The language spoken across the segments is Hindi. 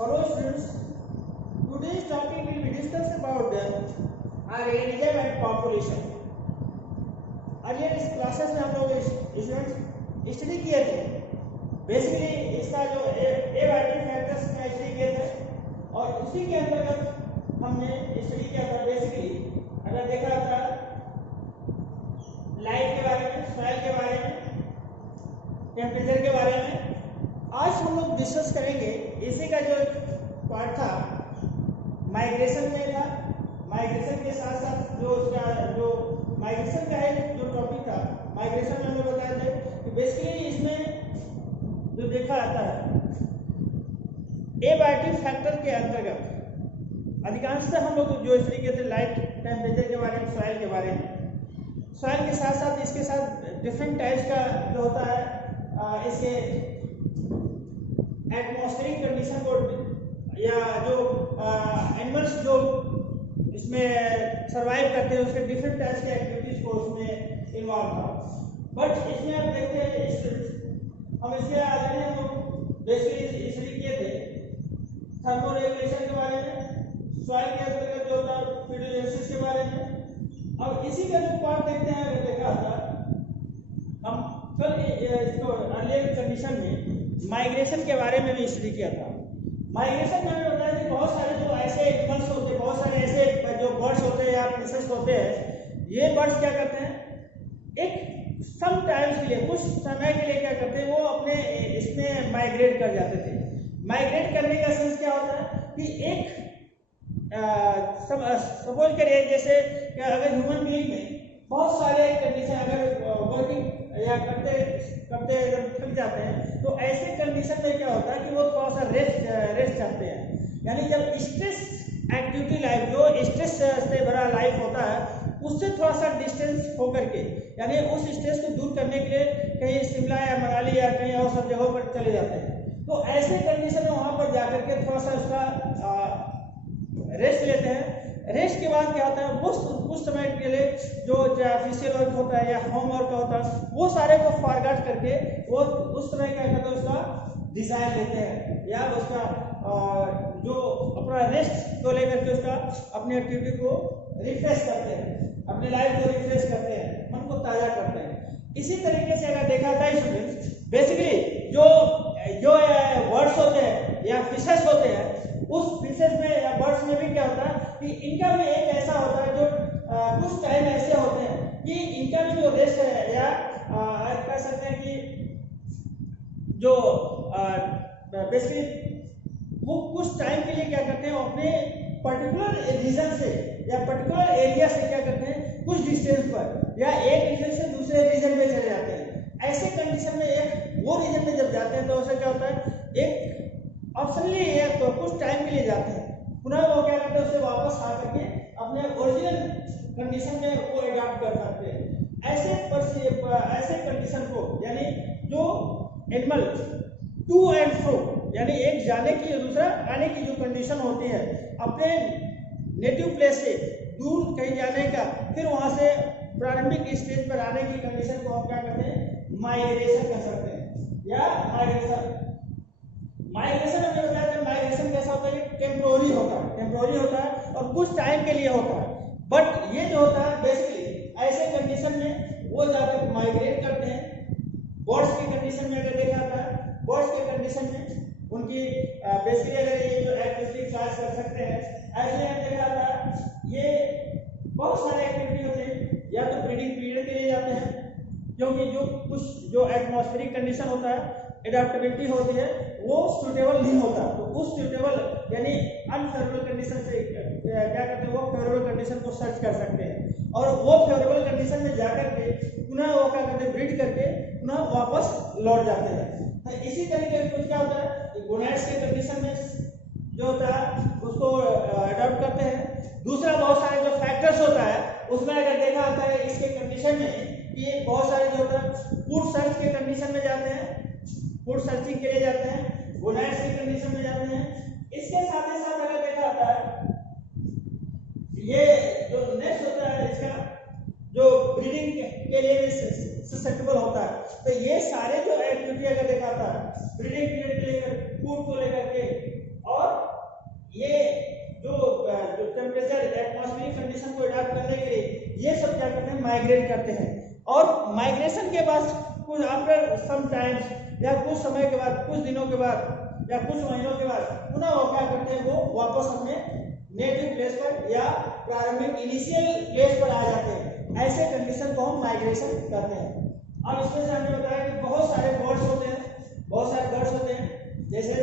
Hello students, today's topic will be discussed about organism and population. Earlier इस क्लासेस में हम लोग स्टूडेंट्स स्टडी किए थे बेसिकली इसका जो एबायोटिक फैक्टर्स का स्टडी किए थे और उसी के अंतर्गत हमने स्टडी किया था बेसिकली अगर देखा था लाइट के बारे में, सॉइल के बारे में, टेम्परेचर के बारे में। आज हम लोग डिस्कस करेंगे इसी का जो पार्ट था माइग्रेशन में था। माइग्रेशन के साथ साथ जो उसका जो माइग्रेशन का है जो टॉपिक था माइग्रेशन में हमने बताया था कि बेसिकली इसमें जो देखा जाता है एबायोटिक फैक्टर के अंतर्गत अधिकांशतः हम लोग जो स्टडी किए थे लाइट, टेम्परेचर के बारे में, सॉइल के बारे में। सॉइल के साथ साथ इसके साथ डिफरेंट टाइप्स का जो होता है इसके एटमॉस्फेरिक कंडीशन को या जो एनिमल्स जो इसमें सरवाइव करते हैं उसके डिफरेंट टाइप्स के एक्टिविटीज को उसमें इन्वॉल्व था। बट इसमें आप देखते हैं हम इसके आगे हम लोग बेसिकली स्टडी किए थे थर्मो रेगुलेशन के बारे में, सॉइल के अंतर्गत जो होता है फिटोजेनेसिस के बारे में। अब इसी का जो पार्ट देखते हैं अगर देखा था हम कल इसको अर्लियर कंडीशन में माइग्रेशन के बारे में भी स्टडी किया था। माइग्रेशन में हमें बताया कि बहुत सारे जो ऐसे एनिमल्स होते हैं, बहुत सारे ऐसे जो बर्ड्स होते हैं या फिशेस होते हैं, ये बर्ड्स क्या करते हैं एक सम टाइम्स के लिए, कुछ समय के लिए क्या करते हैं वो अपने इसमें माइग्रेट कर जाते थे। माइग्रेट करने का सेंस क्या होता है कि एक सपोज करिए जैसे कि अगर ह्यूमन बीइंग में बहुत सारे कंडीशन अगर वर्किंग या करते करते अगर थक जाते हैं तो ऐसे कंडीशन में क्या होता है कि वो थोड़ा सा रेस्ट चाहते हैं। यानी जब स्ट्रेस एक्टिविटी लाइफ जो स्ट्रेस से भरा लाइफ होता है उससे थोड़ा सा डिस्टेंस होकर के यानी उस स्ट्रेस को दूर करने के लिए कहीं शिमला या मनाली या कहीं और सब जगहों पर चले जाते हैं। तो ऐसे कंडीशन में वहां पर जाकर के थोड़ा सा उसका रेस्ट लेते हैं। रेस्ट के बाद क्या होता है वो कुछ समय के लिए जो ऑफिशियल वर्क होता है या होम वर्क होता है वो सारे को फॉरगॉट करके वो उस समय क्या करते हैं उसका डिजाइन लेते हैं या उसका जो अपना रेस्ट को लेकर के उसका अपनी एक्टिविटी को रिफ्रेश करते हैं, अपनी लाइफ को रिफ्रेश करते हैं, मन को ताजा करते हैं। इसी तरीके से अगर देखा जाए स्टूडेंट्स बेसिकली जो बर्ड्स होते हैं या फिशेस होते हैं उस फिशेस में या बर्ड्स में भी क्या होता है कि इनका भी एक ऐसा होता है जो कुछ टाइम ऐसे होते हैं कि इनका भी जो रेस्ट है या कह सकते हैं कि जो बेसिकली वो कुछ टाइम के लिए क्या करते हैं अपने पर्टिकुलर रीजन से या पर्टिकुलर एरिया से क्या करते हैं कुछ डिस्टेंस पर या एक रीजन से दूसरे रीजन में चले जाते हैं। ऐसे कंडीशन में एक वो रीजन में जब जाते हैं तो उससे क्या होता है एक ऑप्शनली तो कुछ टाइम के लिए जाते हैं, पुनः वो क्या करते हैं उससे वापस आ करके अपने ओरिजिनल कंडीशन में वो अडॉप्ट कर सकते हैं। ऐसे कंडीशन को यानी जो एनिमल टू एंड फ्रो यानी एक जाने की दूसरा आने की जो कंडीशन होती है अपने नेटिव प्लेस से दूर कहीं जाने का फिर वहां से प्रारंभिक स्टेज पर आने की कंडीशन को हम क्या करते हैं माइग्रेशन कह सकते हैं या माइग्रेशन। माइग्रेशन में बताया था माइग्रेशन कैसा होता है टेम्पोररी होता है और कुछ टाइम के लिए होता है। बट ये जो होता है बेसिकली ऐसे कंडीशन में वो जाकर माइग्रेट करते हैं। बर्ड्स की कंडीशन में अगर देखा जाता है बर्ड्स के कंडीशन में उनकी बेसिकली अगर ये जो एक्टिविटी क्लास कर सकते हैं ऐसे देखा जाता है ये बहुत सारे एक्टिविटी होते हैं या तो ब्रीडिंग पीरियड के लिए जाते हैं क्योंकि जो कुछ जो एटमॉस्फेरिक कंडीशन होता है एडेप्टेबिलिटी होती है वो सूटेबल नहीं होता तो उस सूटेबल यानी अनफेवरेबल कंडीशन से क्या करते हैं वो फेवरेबल कंडीशन को सर्च कर सकते हैं और वो फेवरेबल कंडीशन में जाकर के पुनः वो क्या करते हैं ब्रीड करके पुनः वापस लौट जाते हैं। तो इसी तरीके से कुछ क्या होता है गोनाड्स के कंडीशन में जो होता है उसको अडॉप्ट करते हैं। दूसरा बहुत सारे जो फैक्टर्स होता है उसमें अगर देखा जाता है इसके कंडीशन में कि बहुत सारे जो होता है फूड सर्च के कंडीशन में जाते हैं, फूड सर्चिंग के लिए जाते हैं, गोनाड्स की कंडीशन में जाते हैं। इसके साथ ही साथ अगर देखा जाता है ये जो नेक्स्ट होता है इसका जो ब्रीडिंग के लिए ससेप्टेबल होता है। तो ये सारे जो एक्टिविटी अगर देखा जाता है ब्रीडिंग पीरियड के लेकर फूड को लेकर के और प्राप्त करने के लिए ये सब क्या करते हैं, माइग्रेट करते हैं। और माइग्रेशन के बाद कुछ आफ्टर सम टाइम्स या कुछ समय के बाद, कुछ दिनों के बाद या कुछ महीनों के बाद पुनः वो क्या करते हैं, वो वापस अपने नेटिव प्लेस पर या प्रारंभिक इनिशियल प्लेस पर आ जाते हैं। ऐसे कंडीशन को हम माइग्रेशन कहते हैं। अब इसमें से हमने बताया कि बहुत सारे बर्ड्स होते हैं, बहुत सारे बर्ड्स होते हैं, जैसे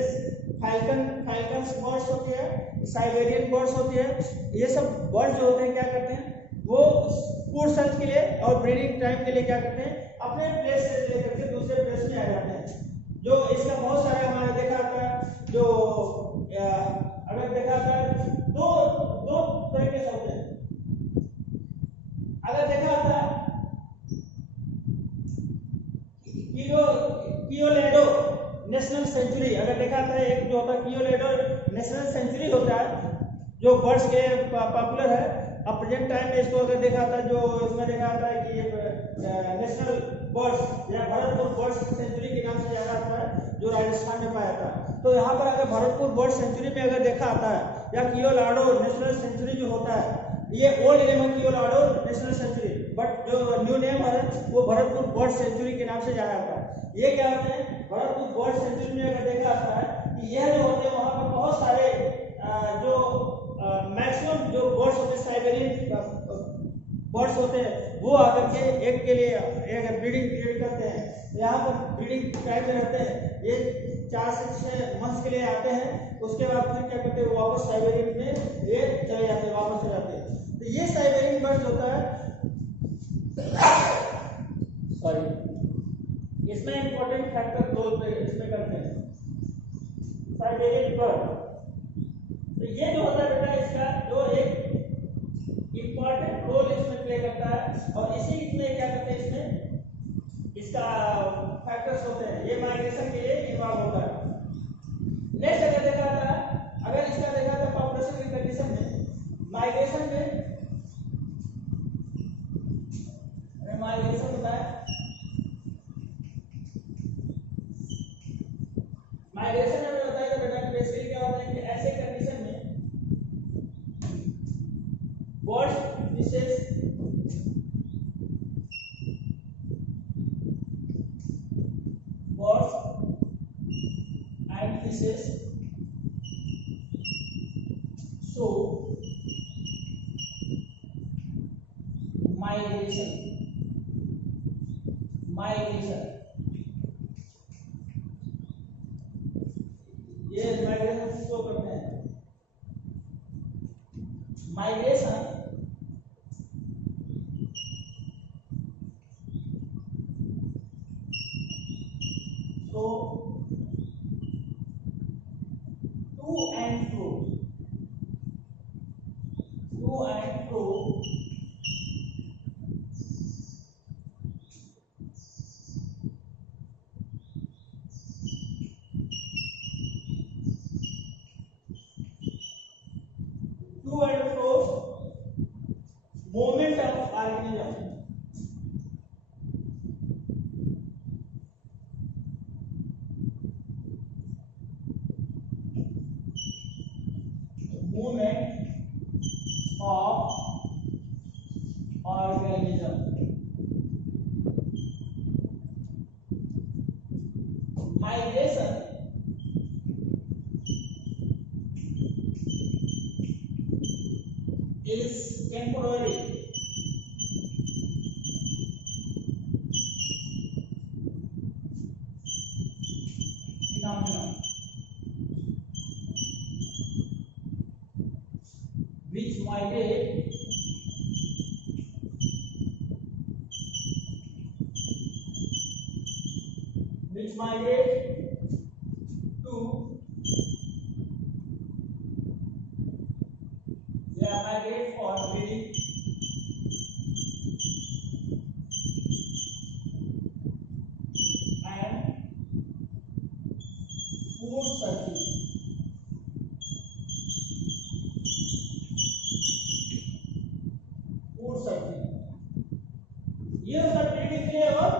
फाल्कन्स बर्ड्स होती है, साइबेरियन बर्ड्स होती है। ये सब बर्ड्स जो होते हैं क्या करते हैं, वो फूड सर्च के लिए और ब्रीडिंग टाइम के लिए क्या करते हैं, अपने प्लेस से लेकर के दूसरे प्लेस में आ जाते हैं। जो इसका बहुत सारे हमारे देखा था, जो अगर देखा था दो दो तरीके से होते हैं। अगर देखा था कियोलेडो नेशनल सेंचुरी, अगर देखा था एक जो होता है कियोलेडो नेशनल सेंचुरी होता है, जो बर्ड्स के पॉपुलर है। अब प्रेजेंट टाइम में इसको अगर देखा था, जो इसमें देखा था कि नेशनल बर्ड्स या भरतपुर बर्ड्स सेंचुरी के नाम से जाना जाता है, जो राजस्थान में पाया था। तो यहाँ पर अगर भरतपुर बर्ड सेंचुरी में अगर देखा आता है, या कियोलाडो नेशनल सेंचुरी जो होता है, ये ओल्ड नेम है कियोलाडो नेशनल सेंचुरी, बट जो न्यू नेम है वो भरतपुर बर्ड सेंचुरी के नाम से जाना जाता है। ये क्या होते हैं, भरतपुर बर्ड सेंचुरी में अगर देखा आता है कि यह जो होते हैं वहाँ पर बहुत सारे जो मैक्सिमम जो बर्ड्स होते हैं, साइबेरियन बर्ड्स होते हैं, वो आकर के एक के लिए एक ब्रीडिंग क्रिएट करते हैं। यहाँ पर ब्रीडिंग टाइम में रहते हैं, ये 4 से 6 मंथ्स के लिए आते हैं। उसके बाद फिर क्या करते हैं, वापस साइबेरियन में ये चले जाते हैं, वापस चले जाते हैं। तो ये साइबेरियन बर्ड्स होता है, सॉरी, इसमें इंपॉर्टेंट फैक्टर रोल पे इसमें करते हैं साइबेरियन बर्ड। तो ये जो होता है बेटा, इसका जो एक इंपॉर्टेंट रोल इसमें प्ले करता है, और इसी में क्या करते हैं, इसमें इसका फैक्टर्स होते हैं, ये माइग्रेशन के लिए इन्वॉल्व होता है। नेक्स्ट अगर देखा था, अगर इसका देखा था पॉपुलेशन की कंडीशन में, माइग्रेशन में माइग्रेशन होता है, माइग्रेशन में बताया बेटा कि बेसिकली क्या होता है कि ऐसे कंडीशन में बर्ड्स विशेष birds and fishes so migration ये माइग्रेशन शो करते हैं। माइग्रेशन तो to and fro movement of organism, movement of organism, migration is temporary phenomenon which migrate to migrate for breeding and food searching. ये सब ब्रीडिंग के लिए और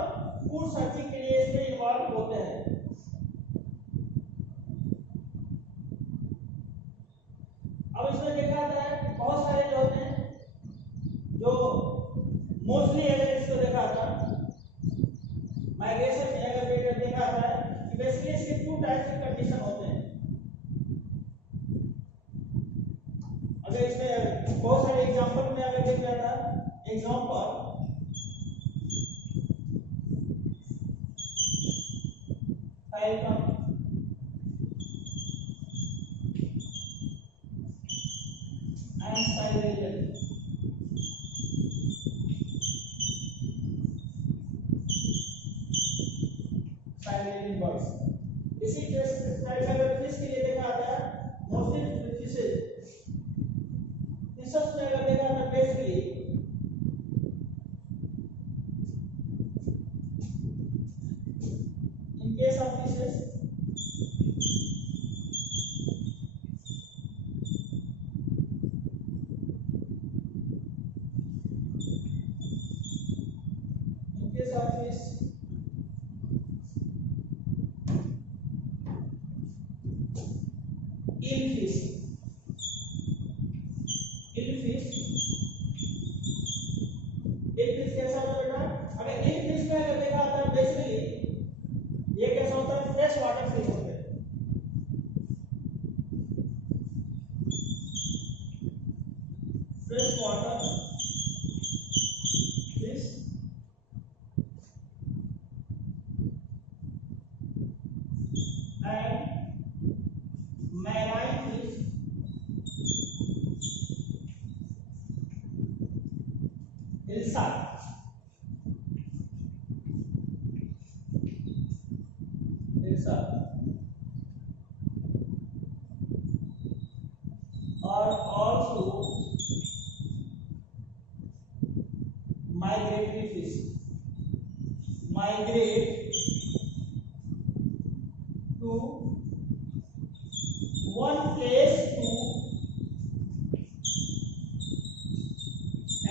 फूड सर्चिंग के लिए इसमें इन्वॉल्व होते हैं। अब इसमें देखा जाता है बहुत सारे जो होते हैं मोस्टली अगर इसको देखा था माइग्रेशन में अगर देखा था कि बेसिकली इसके टू टाइप्स के कंडीशन होते हैं। अगर इसमें बहुत सारे एग्जांपल में अगर देख रहा था example falcon and Siberian birds. इसी केस अगर फिश के लिए देखा था मोस्टली फिशेस फिशेस में अगर देखा था basically in case of fishes कैसा होता है बेटा? अगर इन फिश में अगर देखा था बेसिकली ये कैसा होता है फ्रेश वाटर फिश होते हैं। Fresh water fish and marine fish hilsa are also migratory fish. Migrate to one place to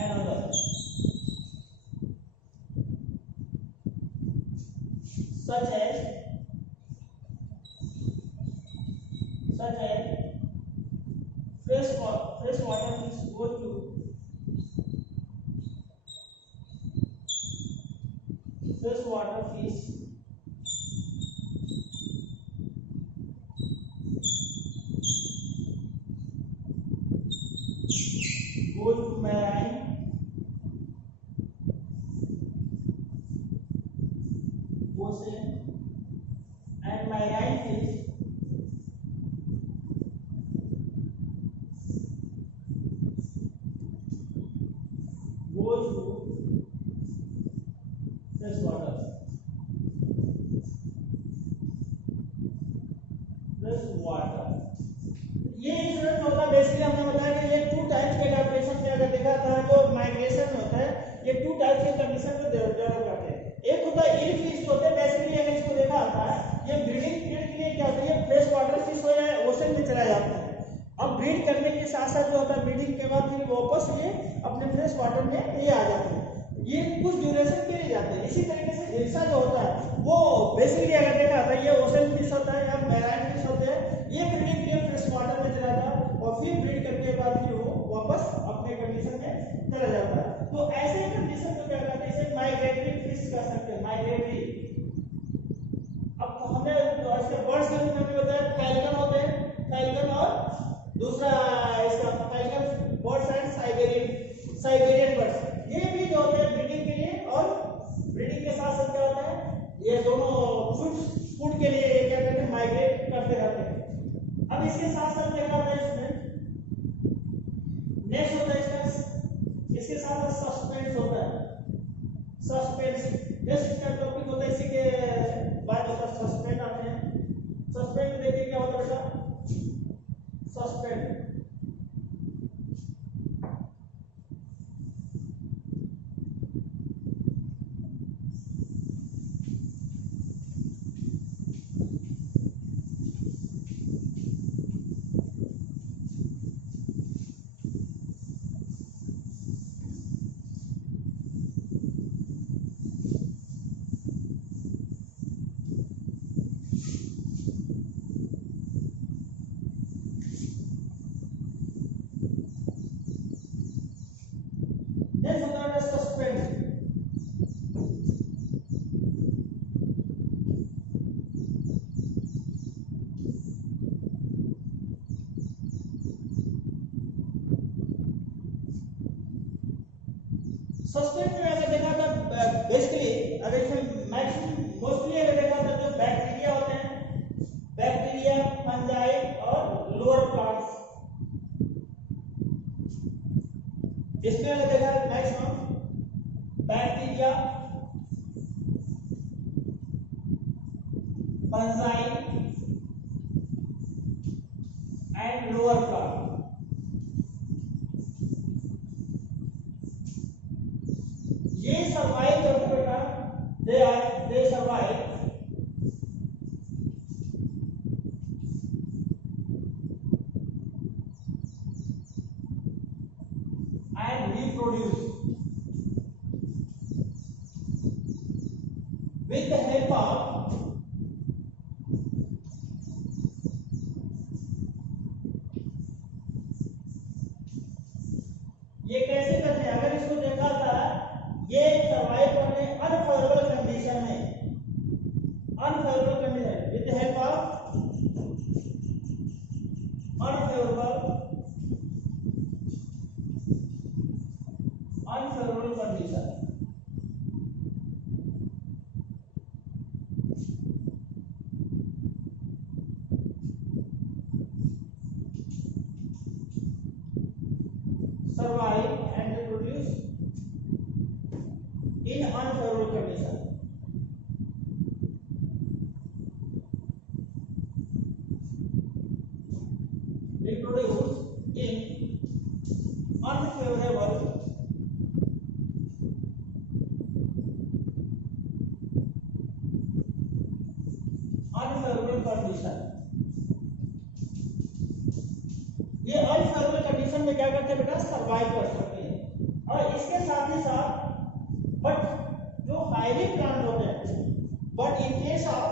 another. Such as fresh water fish go to fresh water fish go to marine ocean and marine fish goes to fresh water. ये स्टूडेंट होता है बेसिकली हमने बताया कि ये टू टाइप्स के एडाप्टेशन में अगर देखा था जो माइग्रेशन होता है ये टू टाइप्स के कंडीशन को डेवलप करते हैं। एक होता है इन फिश होते हैं बेसिकली अगर इसको देखा होता है ये ब्रीडिंग पीरियड के लिए क्या होता है ये फ्रेश वाटर फिश हो या ओशन में चला जाता है। अब ब्रीड करने के साथ साथ जो होता है ब्रीडिंग के बाद फिर वापस ये अपने फ्रेश वाटर में ये आ जाते हैं। ये कुछ ड्यूरेशन के लिए जाते हैं। इसी तरीके से हिल्सा जो होता है वो बेसिकली अगर देखा था ये ओशन फिश होता है या मैराइन फिश होते हैं ये ब्रीडिंग के लिए फ्रेश वाटर में चला जाता है और फिर ब्रीड करने के बाद फिर वो वापस अपने कंडीशन में चला जाता है। तो ऐसे कंडीशन को क्या कहते हैं इसे माइग्रेटरी फिश कह सकते हैं माइग्रेटरी। अब हमने इसके बर्ड्स के रूप में बताया फैल्कन होते हैं फैल्कन और दूसरा इसका falcon birds and Siberian birds ये भी जो होते हैं ब्रीडिंग के लिए और ब्रीडिंग के साथ साथ क्या होता है ये दोनों फूड के लिए क्या कहते हैं माइग्रेट करते रहते हैं। अब इसके साथ साथ क्या होता है इसमें नेक्स्ट होता है इसके साथ साथ सस्पेंस होता है। सस्पेंस नेक्स्ट इसका टॉपिक होता है सस्पेंट में अगर देखा था बेसिकली अगर इसमें मैक्सिमम मोस्टली अगर देखा था तो बैक्टीरिया होते हैं, बैक्टीरिया, फंजाई और लोअर प्लांट्स। इसमें अगर देखा maximum bacteria, fungi and lower plant. ये सर्वाइव करते बेटा, they survive and reproduce with the help of ये कैसे करते हैं अगर इसको देखा था, ये सर्वाइव करते हैं अनफेवरेबल कंडीशन में, unfavourable condition with the help of unfavourable condition. Survive and reproduce in unfavorable condition. Reproduce in unfavorable condition। ये अनफेवरेबल कंडीशन में क्या करते हैं बेटा, सर्वाइव कर सकते हैं। और इसके साथ ही साथ बट जो हाईली प्लांट होते हैं, but in case of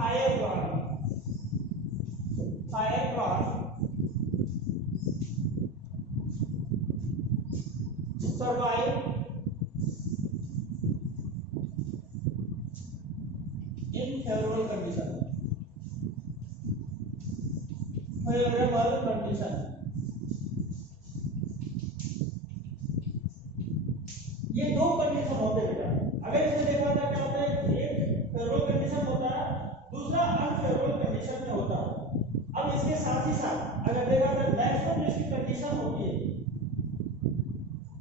higher plant survive in favorable condition। favorable condition ये दो कंडीशन होते हैं बेटा। अगर इसमें देखा था क्या होता है, एक फेवरेबल कंडीशन होता है, दूसरा अनफेवरेबल कंडीशन में होता है। अब इसके साथ ही साथ अगर देखा था मैक्सिमम जिसकी कंडीशन होती है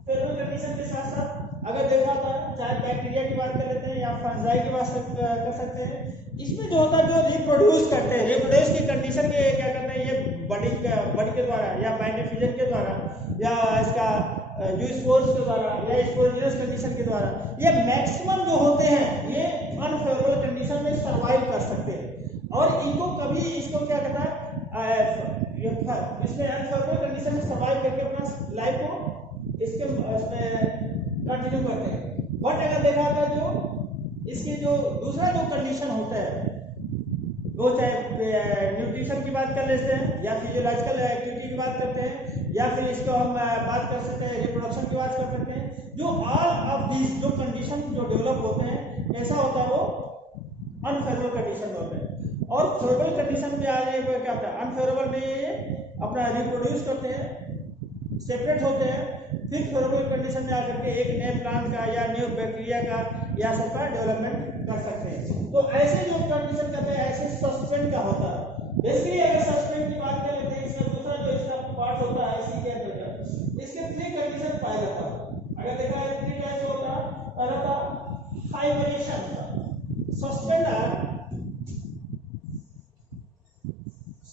फेवरेबल कंडीशन के साथ साथ, अगर देखा था चाहे बैक्टीरिया की बात कर लेते हैं या फंजाई की बात कर सकते हैं, इसमें जो होता है जो रिप्रोड्यूस करते हैं, रिप्रोड्यूस की कंडीशन के क्या करते हैं, ये बडी के द्वारा या बाइंडिफिजन के द्वारा या इसका जो स्पोर्स के द्वारा या स्पोरियस कंडीशन के द्वारा, ये मैक्सिमम जो होते हैं ये अनफेवरेबल कंडीशन में सर्वाइव कर सकते हैं। और इनको कभी इसको क्या कहता है, इसमें अनफेवरेबल कंडीशन में सर्वाइव करके अपना लाइफ को इसके कंटिन्यू करते हैं। बट अगर देखा था जो इसकी जो दूसरा जो कंडीशन होता है, वो चाहे न्यूट्रिशन की बात कर लेते हैं या फिजियोलॉजिकल एक्टिविटी की बात करते हैं या फिर इसको हम बात कर सकते हैं रिप्रोडक्शन की बात कर सकते हैं, जो ऑल ऑफ दीज जो कंडीशन जो डेवलप होते हैं ऐसा होता है वो अनफेवरेबल कंडीशन होते हैं। और फेवरेबल कंडीशन में आने पर क्या होता है, अनफेवरेबल में ये अपना रिप्रोड्यूस करते हैं, सेपरेट होते हैं, फिर फेवरेबल कंडीशन में आकर के एक नए प्लांट का या न्यू बैक्टीरिया का या सबका डेवलपमेंट कर सकते हैं। तो ऐसे जो कंडीशन करते हैं ऐसे सस्पेंड का होता है। बेसिकली अगर सस्पेंड की बात कर लेते हैं, इसका दूसरा जो इसका पार्ट होता है इसी के अंदर इसके 3 कंडीशन पाया जाता है। अगर देखा है 3 कैसे होता है, पहला था हाइबरनेशन, सस्पेंडर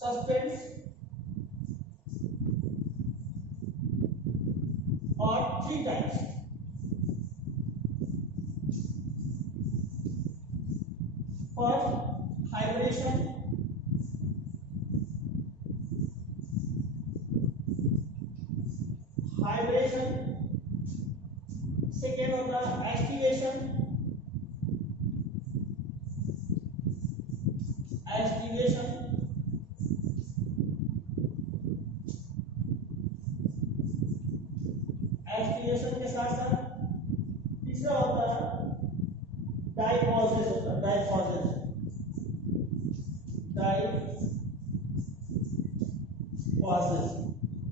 सस्पेंड्स और 3 टाइप्स। फर्स्ट हाइब्रिडेशन, सेकेंड होता है एक्टिवेशन, एक्टिवेशन के साथ साथ तीसरा होता है डाइपॉजेस, होता है डाइपॉजेस। टाइफॉसिस।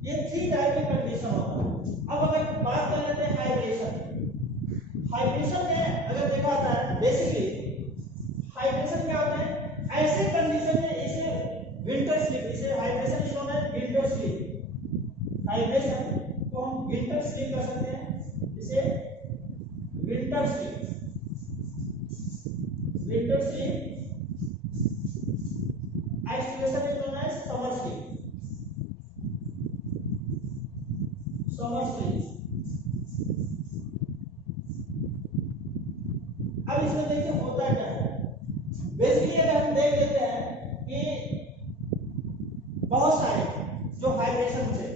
ये 3 टाइप के कंडीशन होता है। अब अगर बात कर लेते हैं हाइब्रेशन। हाइब्रेशन में अगर देखा जाता है बेसिकली हाइब्रेशन क्या होता है, ऐसे कंडीशन में इसे विंटर स्लीप, इसे हाइब्रेशन इसको होता है विंटर स्लीप। हाइब्रेशन को हम विंटर स्लीप कर सकते हैं, इसे winter sleep, winter sleep. Isolation is known as summer sleep, summer sleep. अब इसमें देखिए होता क्या है। बेसिकली अगर हम देख लेते हैं कि बहुत सारे जो हाइब्रेशन से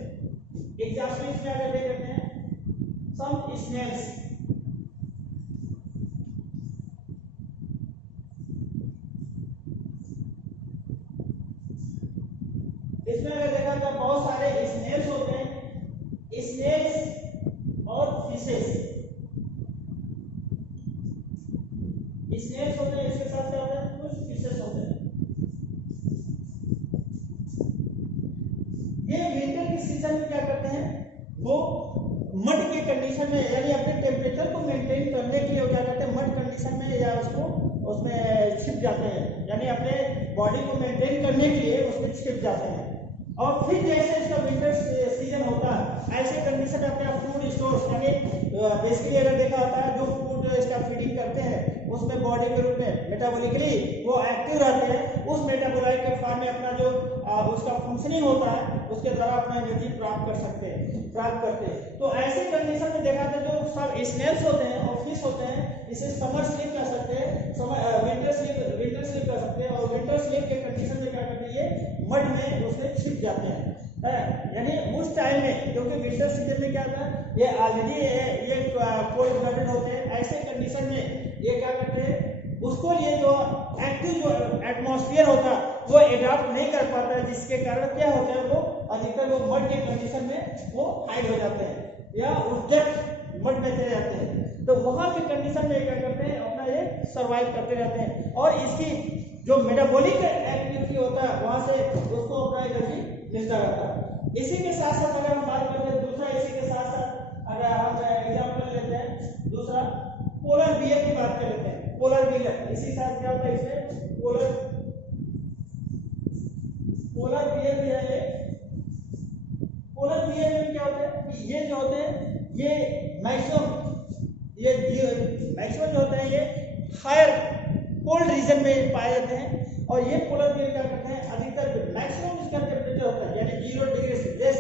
एग्जाम्पल इसमें अगर देख लेते हैं, सम स्नेल्स, इसमें अगर देखा तो बहुत सारे स्नेल्स होते हैं, स्नेल्स और फिशेस। स्नेल्स होते हैं, इसके साथ क्या होता है, कुछ फिशेस होते हैं। ये विंटर की सीजन में क्या करते हैं, वो मड के कंडीशन में यानी अपने टेम्परेचर को मेंटेन करने के लिए क्या करते हैं, मड कंडीशन में या उसको उसमें छिप जाते हैं, यानी अपने बॉडी को मेंटेन करने के लिए उसमें छिप जाते हैं। और फिर जैसे इसका विंटर सीजन होता है, ऐसे कंडीशन में अपने फूड स्टोर्स यानी बेसिकली अगर देखा होता है जो फूड इसका फीडिंग करते हैं उसमें बॉडी के रूप में मेटाबॉलिकली वो एक्टिव रहते हैं, उस मेटाबोलाइट के फॉर्म में अपना जो उसका फंक्शनिंग होता है उसके द्वारा अपना एनर्जी प्राप्त करते हैं। तो ऐसे कंडीशन में देखा था जो सब स्नेल्स होते हैं और फिश होते हैं, इसे समर स्लीप कर सकते हैं, विंटर स्लीप कर सकते हैं। और विंटर स्लीप के कंडीशन में क्या करते हैं, ये मड में उसमें छिप जाते हैं। यानी उस टाइम में क्योंकि विंटर सीजन में क्या होता है, ये ऑलरेडी ये कोल्ड ब्लडेड होते हैं, ऐसे कंडीशन में ये क्या करते हैं, उसको ये जो एक्टिव जो एटमॉस्फेयर होता है वो एडाप्ट नहीं कर पाता है, जिसके कारण क्या होता है, वो अधिकतर वो मड के कंडीशन में वो हाइड हो जाते हैं या उस डेप्थ मड में चले जाते हैं। तो वहां के कंडीशन में क्या करते हैं, अपना ये सर्वाइव करते रहते हैं और इसकी जो मेटाबॉलिक एक्टिविटी होता है वहां से उसको अपना एनर्जी मिलता रहता है। इसी के साथ साथ अगर हम बात करते हैं दूसरा, इसी के साथ साथ अगर हम एग्जांपल लेते हैं दूसरा पोलर बियर की बात कर लेते हैं। पोलर बियर इसी साथ क्या होता है, इसमें पोलर बियर भी है। पोलर बियर में क्या होता है कि ये जो होते हैं ये मैक्सिमम जो होते हैं ये हायर कोल्ड रीजन में पाए जाते हैं। और ये पोलर बियर क्या करते हैं, अधिकतर मैक्सिमम इसका टेम्परेचर होता है यानी 0 डिग्री से लेस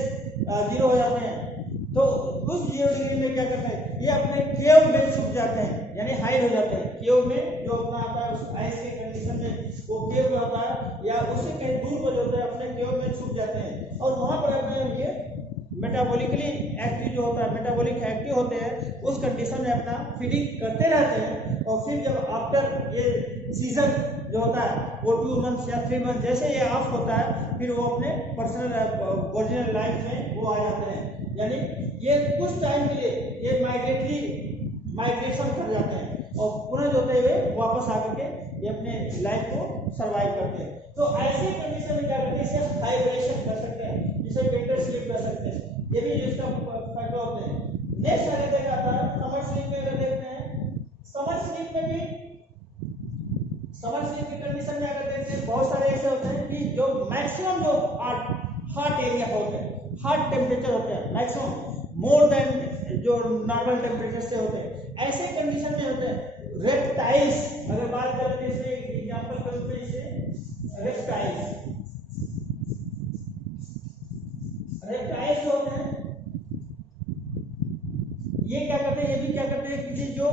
0 हो जाते हैं, तो उस 0 डिग्री में क्या करते हैं, ये अपने केव में छुप जाते हैं यानी हाइड हो जाते हैं। केव में जो अपना आता है उस आइस के कंडीशन में वो केव में होता है या उससे कहीं दूर पर होता है, अपने केव में छुप जाते हैं और वहां पर अपने ये मेटाबॉलिकली एक्टिव जो होता है, मेटाबॉलिक एक्टिव होते हैं, उस कंडीशन में अपना फीडिंग करते रहते हैं। और फिर जब आफ्टर ये सीजन जो होता है वो 2 मंथ्स या 3 मंथ जैसे ये ऑफ होता है, फिर वो अपने पर्सनल ओरिजिनल लाइफ में वो आ जाते हैं। यानी ये कुछ टाइम के लिए ये माइग्रेशन कर जाते हैं और पुनः जो होते हुए वापस आकर के ये अपने लाइफ को सर्वाइव करते हैं। तो ऐसे कंडीशन में क्या करते हैं, इसे हाइब्रेशन कर सकते हैं, जिसे विंटर स्लीप कर सकते हैं। ये भी इसका फैक्टर होते हैं। नेक्स्ट अगर देखा था समर स्लीप में, अगर देखते हैं समर स्लीप की कंडीशन में अगर देखते हैं बहुत सारे ऐसे होते हैं कि जो मैक्सिमम जो हॉट एरिया होते हैं, हॉट टेम्परेचर होते हैं मैक्सिमम मोर देन जो नॉर्मल टेम्परेचर से होते हैं, ऐसे कंडीशन में होते हैं। रेप्टाइल्स अगर बात करें तो इसमें एग्जांपल के रूप में इसे रेप्टाइल्स होते हैं, ये क्या करते हैं, ये भी क्या करते हैं किसी जो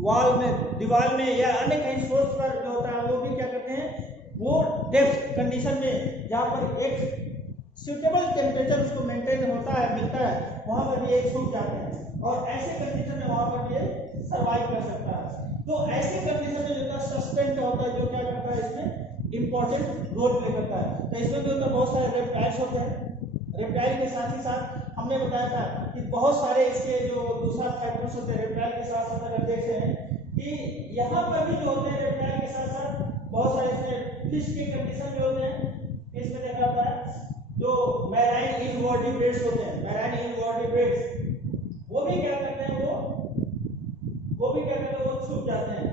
वॉल में, दीवार में या अन्य कहीं सोर्स पर जो होता है वो भी क्या करते हैं, वो डेप्थ कंडीशन में जहां पर एक सुटेबल टेम्परेचर उसको मेंटेन होता है, मिलता है, वहां पर भी ये छूट जाते हैं और ऐसे कंडीशन में वहां पर ये सर्वाइव कर सकता है। तो ऐसे कंडीशन में जो सस्टेन होता है, जो क्या करता है इसमें इंपॉर्टेंट रोल प्ले करता है। तो इसमें भी होता है बहुत सारे रेप्टाइल्स होते हैं। रेप्टाइल के साथ ही साथ हमने बताया था कि बहुत सारे इसके जो दूसरा फैक्टर्स होते हैं रेप्टाइल के साथ साथ, अगर देखते हैं कि यहाँ पर भी जो होते हैं रेप्टाइल के साथ साथ बहुत सारे इसमें फिश के कंडीशन भी होते हैं। फिश में देखा जाता है जो मैराइन इनवर्टिब्रेट्स होते हैं, मैराइन इनवर्टिब्रेट्स वो भी क्या करते हैं, वो भी क्या करते हैं, वो छुप जाते हैं,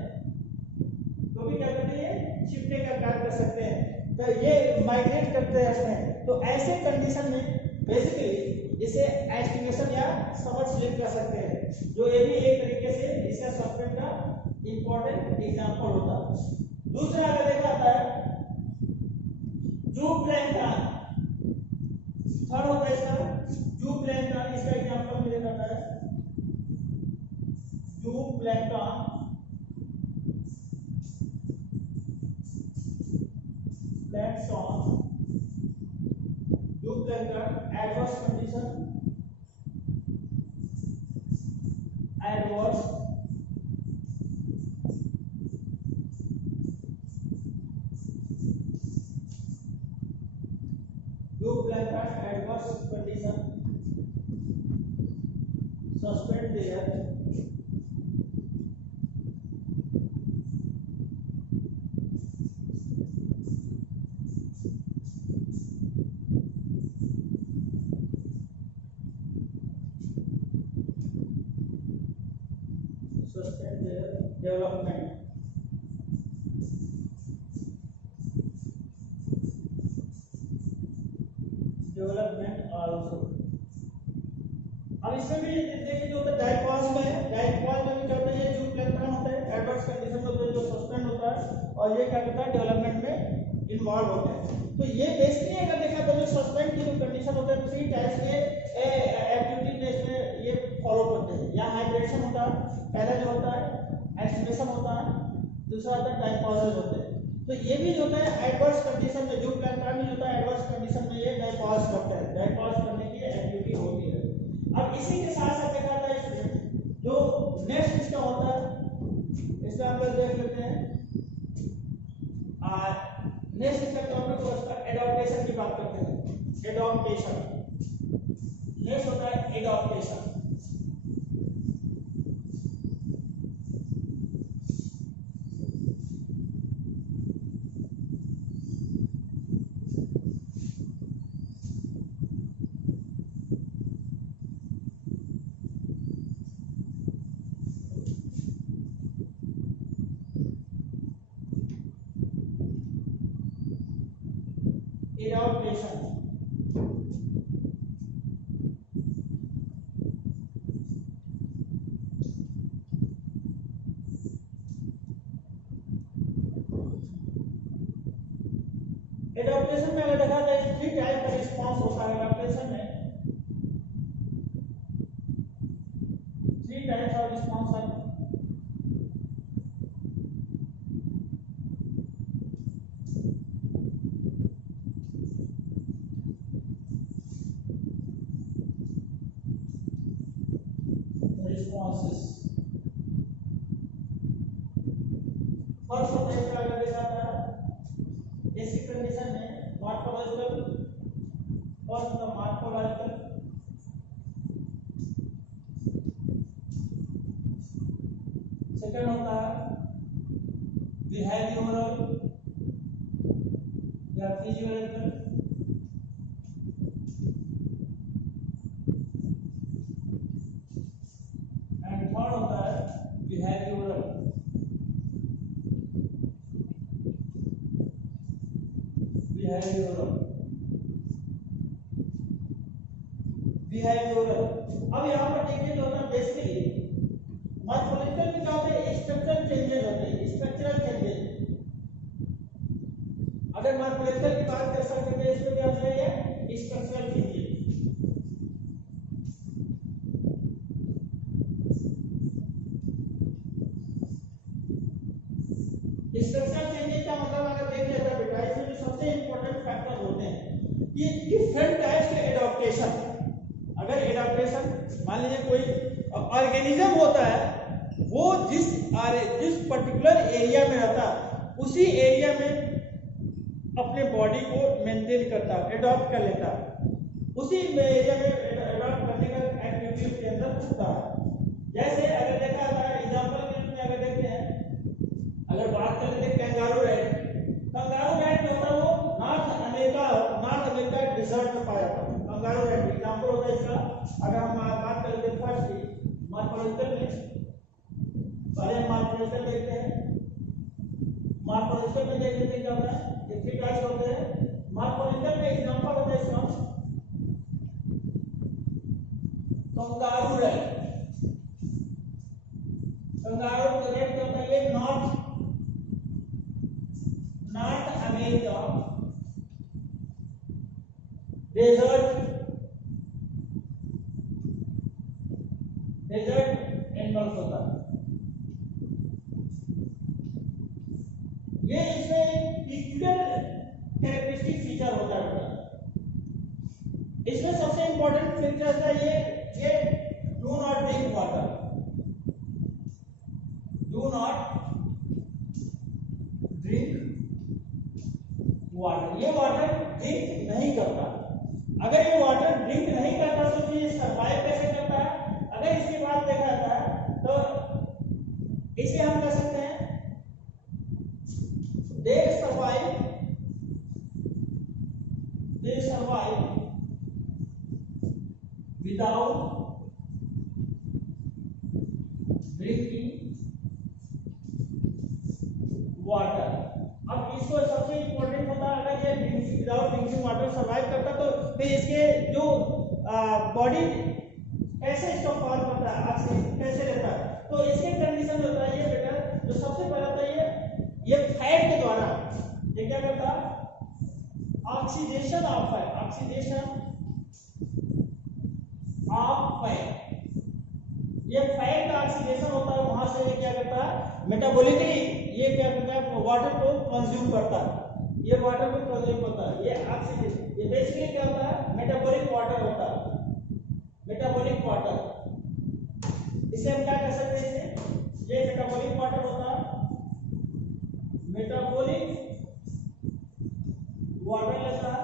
तो भी क्या करते हैं, ये छिपने का कार्य कर सकते हैं, तो ये माइग्रेट करते हैं इसमें। तो ऐसे कंडीशन में बेसिकली इसे एस्टिमेशन या समर स्लिप कर सकते हैं, जो ये भी एक तरीके से इसका सस्पेंड का इंपॉर्टेंट एग्जांपल होता है। दूसरा अगर देखा जाता है जूप्लैंक्टन, थर्ड होता है इसका जूप्लैंक्टन, इसका एग्जांपल मुझे करना है जूप्लैंक्टन, plankton, जूप्लैंक्टन adverse condition, adverse जूप्लैंक्टन adverse condition suspend their development. Development also. अब इसमें भी देखिए जो होता है डाइपॉज में, डाइपॉज में भी क्या होता है, ये जूप्लैंक्टन होता है, एडवर्स कंडीशन में होता है, जो सस्पेंड होता है, और ये क्या करता है, डेवलपमेंट में इन्वॉल्व होते हैं। तो ये बेसिकली अगर देखा तो जो सस्पेंड की जो कंडीशन होता है, थ्री टाइप्स के एक्टिविटी बेस में ये फॉलो करते हैं। या हाइब्रिडेशन होता है, पहला जो होता है एस्टिमेशन होता है, दूसरा होता है डाइपॉजेस होते हैं। तो ये भी जो होता है एडवर्स कंडीशन में, जूप्लैंक्टन भी होता है एडवर्स कंडीशन में, ये डाइपॉज करता है, डाइपॉज करने की एक्टिविटी होती है। अब इसी के साथ साथ देखा जाता है जो नेक्स्ट इसका होता है, इसका हम लोग देख लेते हैं। नेक्स्ट इसका टॉपिक होता है एडॉप्टेशन की बात करते हैं, एडॉप्टेशन। नेक्स्ट होता है एडॉप्टेशन। एडॉप्टेशन एडॉप्टेशन में अगर देखा जाए थ्री टाइप का रिस्पांस होता है। एडॉप्टेशन में थ्री टाइप्स ऑफ रिस्पांस है। responses फर्स्ट होता है इसका अगर देखा जाए ऐसी कंडीशन में morphological, first the morphological, second होता है बिहेवियरल या फिजियोलॉजिकल, एंड थर्ड होता है बिहेवियरल। बिहेवियरल अब यहाँ पर देखिए जो है बेसिकली मॉर्फोलॉजिकल में क्या होता है, स्ट्रक्चरल चेंजेस होते हैं, स्ट्रक्चरल चेंजेस। अगर मॉर्फोलॉजिकल की बात कर सकते हैं इसमें क्या होता है, स्ट्रक्चरल चेंजेस। स्ट्रक्चरल चेंजेस का मतलब अगर देख लेते हैं बेटा, इसमें जो सबसे इंपॉर्टेंट फैक्टर होते हैं ये डिफरेंट टाइप्स के एडॉप्टेशन। अगर एडॉप्टेशन मान लीजिए कोई ऑर्गेनिज्म होता है, वो जिस पर्टिकुलर एरिया में रहता है उसी एरिया में अपने बॉडी को मेंटेन करता है, एडॉप्ट कर लेता है, उसी एरिया में एडॉप्ट करने का एक्टिविटी उसके अंदर होता है। जैसे अगर देखा जाए एग्जांपल के रूप में अगर देखते हैं, अगर बात कर लेते हैं कैंगारू रैट, में पाया जाता है। कंगारू रैट एग्जाम्पल होता है इसका। अगर हम बात करते हैं फर्स्ट की मॉर्फोलॉजिकल में, पहले हम मॉर्फोलॉजिकल देखते हैं। मॉर्फोलॉजिकल में देख लेते हैं क्या होता है, ये 3 टाइप्स होते हैं। मॉर्फोलॉजिकल में एग्जाम्पल होता है इसका कंगारू रैट। कंगारू रैट क्या होता है, ये नॉर्थ अमेरिका डेजर्ट एनिमल्स होता है। ये इसमें एक कैरेक्टरिस्टिक फीचर होता है। इसमें सबसे इंपॉर्टेंट फीचर है ये do not drink water, do not drink water. ये वाटर ड्रिंक नहीं करता। अगर ये वाटर ड्रिंक नहीं करता तो ये सर्वाइव कैसे करता है? अगर इसकी बात देखा जाता है तो इसे हम कह सकते हैं दे सर्वाइव विदाउट ड्रिंकिंग वाटर। अब इसको सबसे इंपॉर्टेंट होता है, अगर ये विदाउट ड्रिंकिंग वाटर सर्वाइव करता तो फिर इसके जो बॉडी कैसे इसको फॉल करता है, ऑक्सीजन कैसे लेता है। तो इसके कंडीशन में होता है ये बेटा, जो सबसे पहला होता है ये फैट के द्वारा ये क्या करता है, oxidation of fat, oxidation of fat. ये फैट का ऑक्सीडेशन होता है, वहां से ये क्या करता है मेटाबॉलिकली ये क्या करता है वाटर को कंज्यूम करता है, ये वाटर को कंज्यूम करता है। ये ऑक्सीडेशन ये बेसिकली क्या होता है मेटाबॉलिक वाटर होता है, मेटाबॉलिक वाटर। इसे हम क्या कह सकते हैं, इसे ये मेटाबॉलिक वाटर होता है, मेटाबॉलिक वाटर लेता है।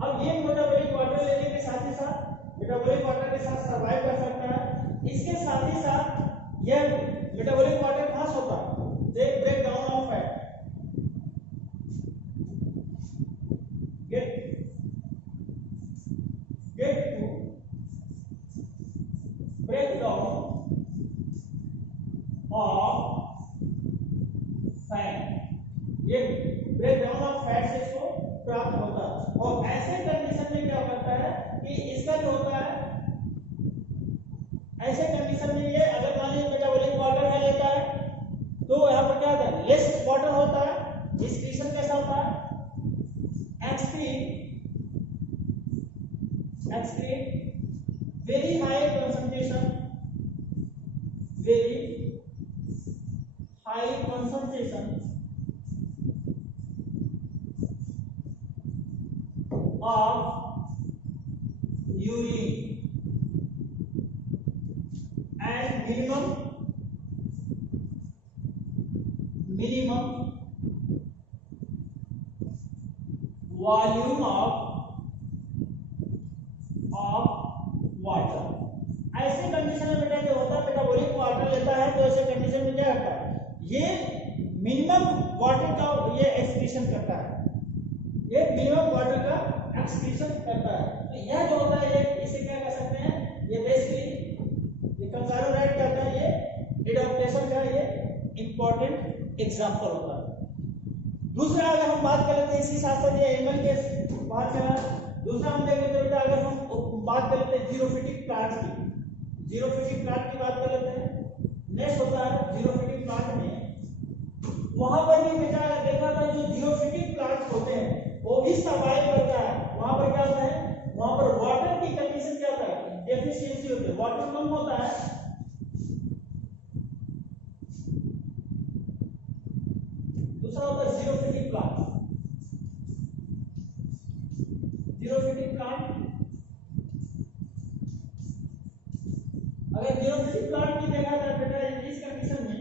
अब ये मेटाबॉलिक वाटर लेने के साथ ही साथ मेटाबॉलिक वाटर के साथ सर्वाइव कर सकता है। इसके साथ ही साथ यह मेटाबॉलिक वाटर कहां से होता है, break down of fat, get to break down of fat। ये ब्रेक डाउन ऑफ फैट से इसको प्राप्त होता है। और ऐसे कंडीशन में क्या होता है कि इसका जो होता है, ऐसे कंडीशन में ये अगर मान लीजिए मेटाबॉलिक वाटर में लेता है तो यहाँ पर क्या होता है लेस वाटर होता है, एक्सक्रीशन कैसा होता है excrete very high concentration of urine and minimum volume of water. ऐसे कंडीशन में बेटा क्या होता है मेटाबॉलिक वाटर लेता है तो ऐसे कंडीशन में क्या करता है ये मिनिमम वाटर का ये एक्सक्रीशन करता है, ये मिनिमम वाटर का एक्सक्रीशन करता है। तो यह जो होता है ये इसे क्या कह सकते हैं, ये बेसिकली ये कंगारू राइट कहता है, ये एडाप्टेशन का ये इंपॉर्टेंट एग्जांपल होता है। दूसरा अगर हम बात कर लेते हैं इसी साथ साथ ये एनिमल के बात करा, दूसरा हम देख लेते हैं बेटा अगर हम बात कर लेते हैं जीरोफिटिक प्लांट की, जीरोफिटिक प्लांट की बात कर लेते हैं। नेक्स्ट होता है जीरोफिटिक प्लांट में वहां पर भी बेटा देखा था जो जीरोफिटिक प्लांट होते हैं वो भी सर्वाइव करता है। वहां पर क्या होता है, वहां पर वाटर की कंडीशन क्या होता है डेफिशिएंसी होती है, वाटर कम होता है। दूसरा होता है जीरोफिटिक प्लांट, जीरोफिटिक प्लांट अगर जीरोफिटिक प्लांट की देखा जाए बेटा इस कंडीशन में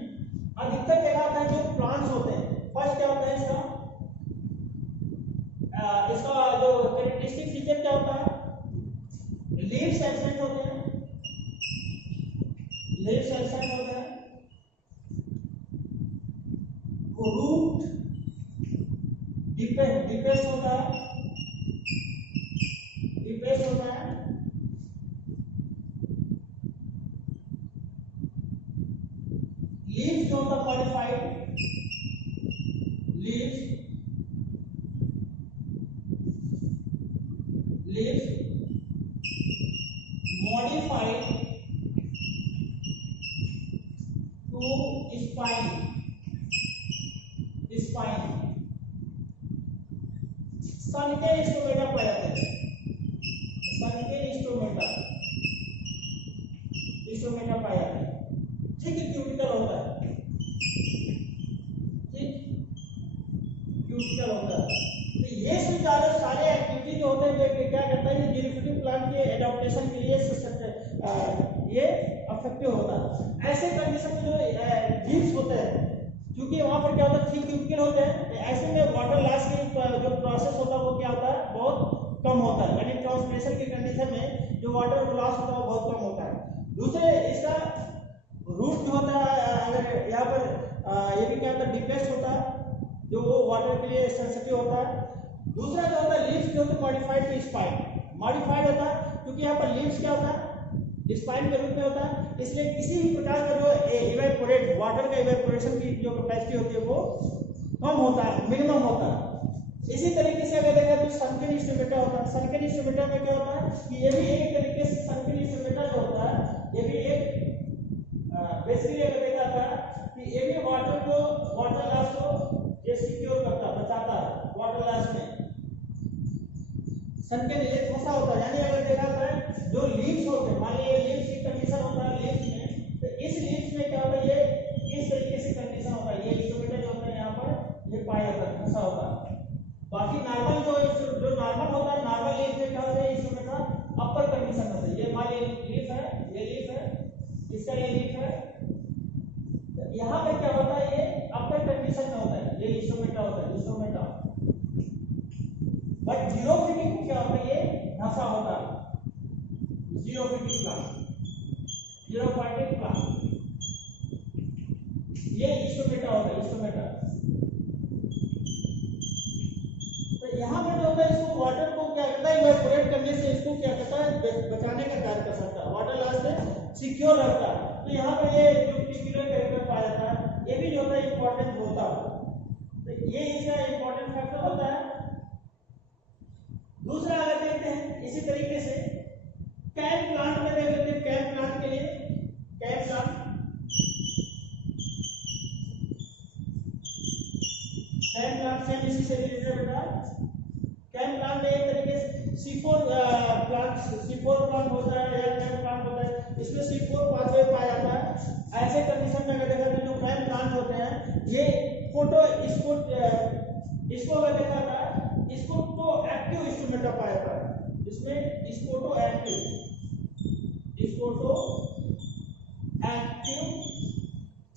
अधिकतर देखा जाता है जो प्लांट्स होते हैं, फर्स्ट क्या होता है इसका जो कैरेक्टरिस्टिक फीचर क्या होता है, लीव्स एब्सेंट होते हैं, लीव्स एब्सेंट होते हैं, रूट डिपेंस होता है, सन के इंस्ट्रूमेंटा पाए जाते हैं, सन के इंस्ट्रूमेंटा पाए जाते हैं। ठीक है, क्यूटिकल होता है, ठीक, क्यूटिकल होता है। तो ये सारे एक्टिविटी जो होते हैं ये क्या करता है, ये जियोफिटिक प्लांट के एडॉप्टेशन के लिए ये अफेक्टिव होता है। ऐसे कंडीशन में जो लीव्स होते हैं, क्योंकि वहां पर क्या होता है, थिक क्यूटिकल होते हैं, ऐसे में वाटर लॉस की जो प्रोसेस होता है वो क्या होता है, बहुत कम होता है। यानी ट्रांसपिरेशन की कंडीशन में जो वाटर लॉस होता है वो बहुत कम होता है। दूसरे इसका रूट जो होता है, अगर यहाँ पर ये भी क्या होता है, डिप्रेस्ड होता है, जो वो वाटर के लिए सेंसिटिव होता है। दूसरा जो होता है, लीव्स जो होता है मॉडिफाइड टू स्पाइन, मॉडिफाइड होता है क्योंकि यहाँ पर लीव्स क्या होता है, स्पाइन के रूप में होता है, इसलिए किसी भी प्रकार का जो इवेपोरेट वाटर का इवेपोरेशन की जो कैपेसिटी होती है वो कम होता है, मिनिमम होता है। इसी तरीके से अगर देखें तो सनकेन इंस्ट्रूमेंटा होता है। सनकेन इंस्ट्रूमेंटा में क्या होता है कि ये भी एक तरीके से सनकेन इंस्ट्रूमेंटा जो होता है ये भी एक बेसिकली अगर देखा था कि ये भी वाटर लॉस को ये सिक्योर करता है, बचाता है वाटर लॉस में। सनकेन ये फंसा होता है, यानी अगर देखा जाए जो लीव्स होते हैं, मान लीजिए लीव्स की कंडीशन होता है लीव्स में, तो इस लीव्स में क्या होता है, ये इस तरीके से कंडीशन होता है, ये इंस्ट्रूमेंटा जो होता है यहाँ पर ये पाया जाता है, फंसा होता है। बाकी नॉर्मल जो नॉर्मल होता है, नॉर्मल लीफ में क्या होता है, इंस्ट्रूमेंटा अपर कंडीशन होता है। ये मान लीजिए लीफ है, ये लीफ है, इसका ये लीफ है, यहाँ पर क्या होता है, ये अपर कंडीशन में होता है, ये इंस्ट्रूमेंटा होता है, इंस्ट्रूमेंटा। बट जीरोफिटिक में क्या होता है, ये धंसा होता है, जीरोफिटिक प्लांट, जीरोफाइटिक प्लांट, ये इंस्ट्रूमेंटा होता है, इंस्ट्रूमेंटा। तो यहाँ पर जो होता है, इसको वाटर को क्या करता है, इवेपोरेट करने से इसको क्या करता है, बचाने का कार्य कर सकता है, वाटर लॉस से सिक्योर रखता है। तो यहाँ पर ये जो टिक्यूलर कैरेक्टर पाया जाता है, ये भी जो होता है इंपॉर्टेंट होता है। तो ये इसका इंपॉर्टेंट फैक्टर होता है। दूसरा अगर देखते हैं इसी तरीके से कैन प्लांट में देख लेते हैं, कैन प्लांट के लिए, कैन प्लांट सेम इसी से रिलेटेड बेटा। कैन प्लांट में एक तरीके से C4 प्लांट होता है या कैन प्लांट होता है, इसमें C4 पाथवे पाया जाता है। ऐसे कंडीशन में अगर देखा जाए जो कैन प्लांट होते हैं ये इसको अगर देखा जाए इसको तो एक्टिव इंस्ट्रूमेंटा पाया जाता है, इसमें इसको तो एक्टिव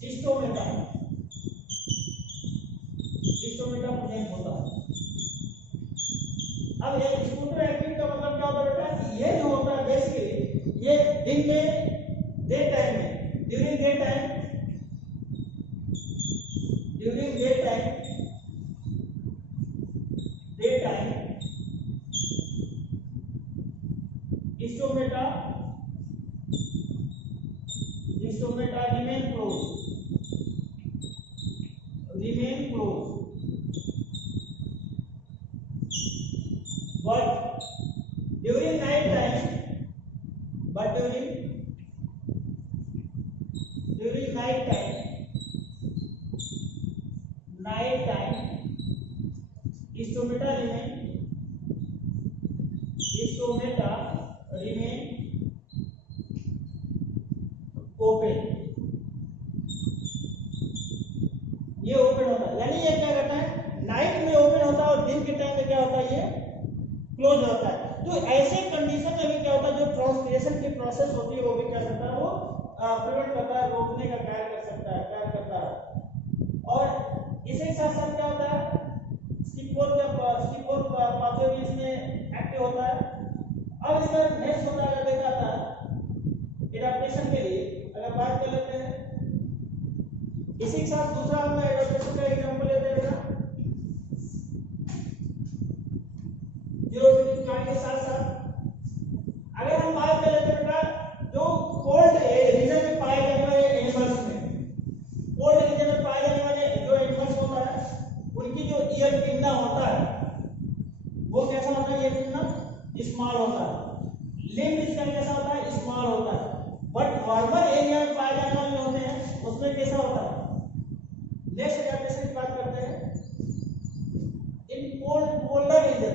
इंस्ट्रूमेंटा प्रेजेंट होता है। अब ये स्कूटर एक्टिव का मतलब क्या होता है बेटा, कि ये जो होता है बेसिकली ये दिन में डे टाइम में ड्यूरिंग डे टाइम इंस्ट्रूमेंटा remain closed, but during night time instrumenta remain open, ये ओपन होता है, यानी ये क्या करता है, नाइट में ओपन होता है और दिन के टाइम में क्या होता है, ये क्लोज होता है। तो ऐसे कंडीशन में भी क्या होता है, जो ट्रांसपिरेशन की प्रोसेस होती है वो भी क्या करता है, वो प्रिवेंट करता है, रोकने का कार्य करता है। और इसी साथ साथ क्या होता है, C4 पाथवे भी इसमें एक्टिव होता है। अब इसका नेक्स्ट होता है, अगर देखा था एडाप्टेशन के लिए अगर बात कर लेते हैं, इसी के साथ दूसरा हम एडाप्टेशन का एग्जांपल लेते हैं बेटा, जीरोफिटिक प्लांट के साथ साथ अगर हम बात कर लेते हैं बेटा, जो कोल्ड रीजन में पाए जाने वाले एनिमल्स में, कोल्ड रीजन में पाए जाने वाले जो एनिमल्स होता है उनकी जो ईयर पिंडा होता है वो कैसा होता है, ये पिंडा स्मॉल होता है, लिम्ब इसका कैसा होता है, स्मॉल होता है। बट वार्मर एरिया में पाए जाने वाले होते हैं उसमें कैसा होता है। नेक्स्ट एडाप्टेशन की बात करते हैं, in polar region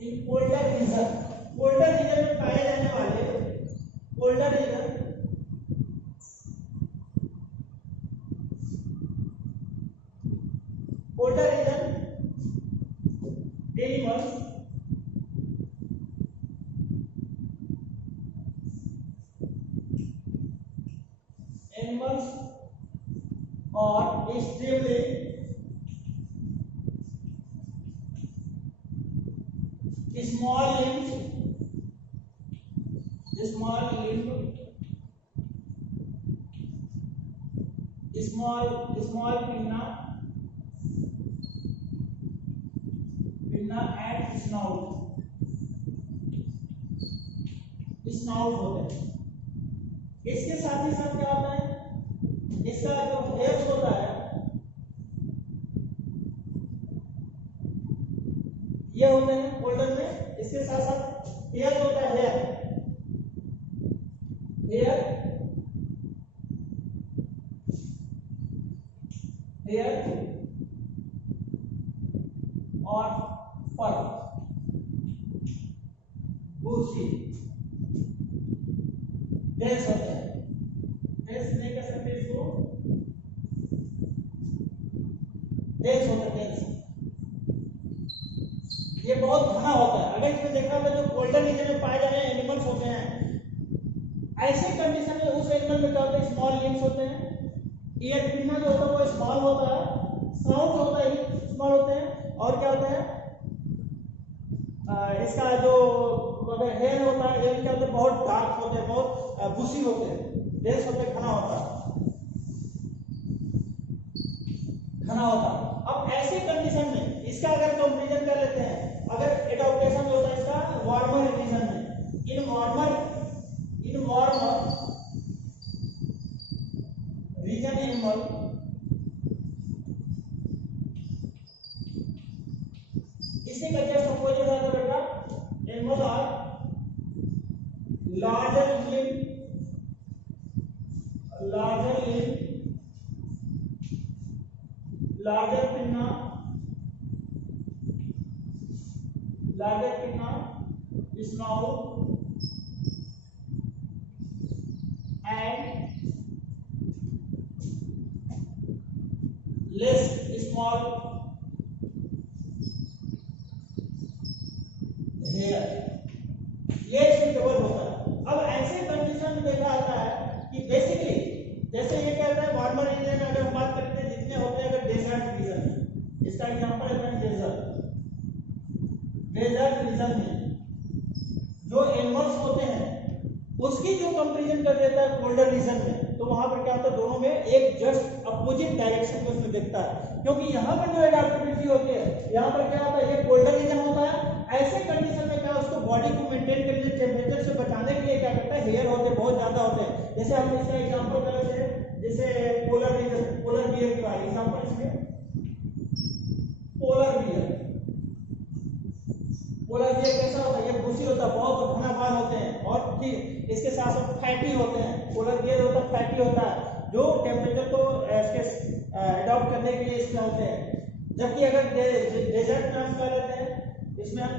in polar region, polar region में पाए जाने वाले polar region polar region animals और extremely small limbs, small pinna and snout होते हैं। इसके साथ ही साथ क्या होता है, इसका जो हेयर्स होता है ये होते हैं पोल्टर में। इसके साथ साथ हेयर होता है, हेयर और फर, बूसी, डेंस होते हैं। डेंस नहीं कह सकते इसको, डेंस होता है, डेंस। ये बहुत घना होता है। अगर इसमें देखा होगा जो पोल्टर रीजन में पाए जाने एनिमल्स होते हैं, ऐसे कंडीशन में उस एनिमल में क्या होता है, स्मॉल लिम्स होते हैं, ईयर पिन्ना जो होता है वो स्मॉल होता है, स्नाउट होता है स्मॉल होते हैं, और क्या होता है इसका जो अगर हेयर होता है, हेयर क्या होता है बहुत डार्क होते हैं, बहुत बुशी होते हैं, डेंस होते हैं, घना होता है। अब ऐसे कंडीशन में इसका अगर कंपैरिजन कर लेते हैं, अगर एडाप्टेशन होता है इसका वार्मर रीजन में, इन वार्मर रीजन एनिमल इसी का जस्ट अपोजिट होता है बेटा, animal are larger limb, larger pinna, snout and less small hair, ये सुटेबल होता है। अब ऐसे कंडीशन में देखा जाता है कि बेसिकली जैसे ये क्या होता है वार्मर रीजन में, अगर हम बात करते हैं जितने होते हैं, अगर डेजर्ट रीजन में, इसका एग्जांपल है डेजर्ट रीजन में जो एनिमल्स होते हैं उसकी जो कंपैरिजन कर देता है पोल्टर रीजन में, तो वहां पर क्या होता है दोनों में एक जस्ट अपोजिट डायरेक्शन में उसमें देखता है, क्योंकि यहाँ पर जो एडाप्टेबिलिटी होती है, यहाँ पर क्या होता है ये पोल्टर रीजन होता है। ऐसे कंडीशन में क्या उसको बॉडी को मेंटेन करने, टेम्परेचर से बचाने के लिए क्या करता है, हेयर होते हैं बहुत ज्यादा होते हैं। जैसे हम इसका एग्जांपल कर लेते हैं, जैसे पोलर रीजन, पोलर बियर का एग्जांपल इसमें, पोलर बियर कैसा होता है, ये बुशी होता है, बहुत घना बाल होते हैं, और फिर इसके साथ साथ फैटी होते हैं। पोलर बियर होता है फैटी होता है, जो टेम्परेचर को अडॉप्ट करने के लिए इसमें होते हैं। जबकि अगर डेजर्ट में हम कर लेते हैं, इसमें हम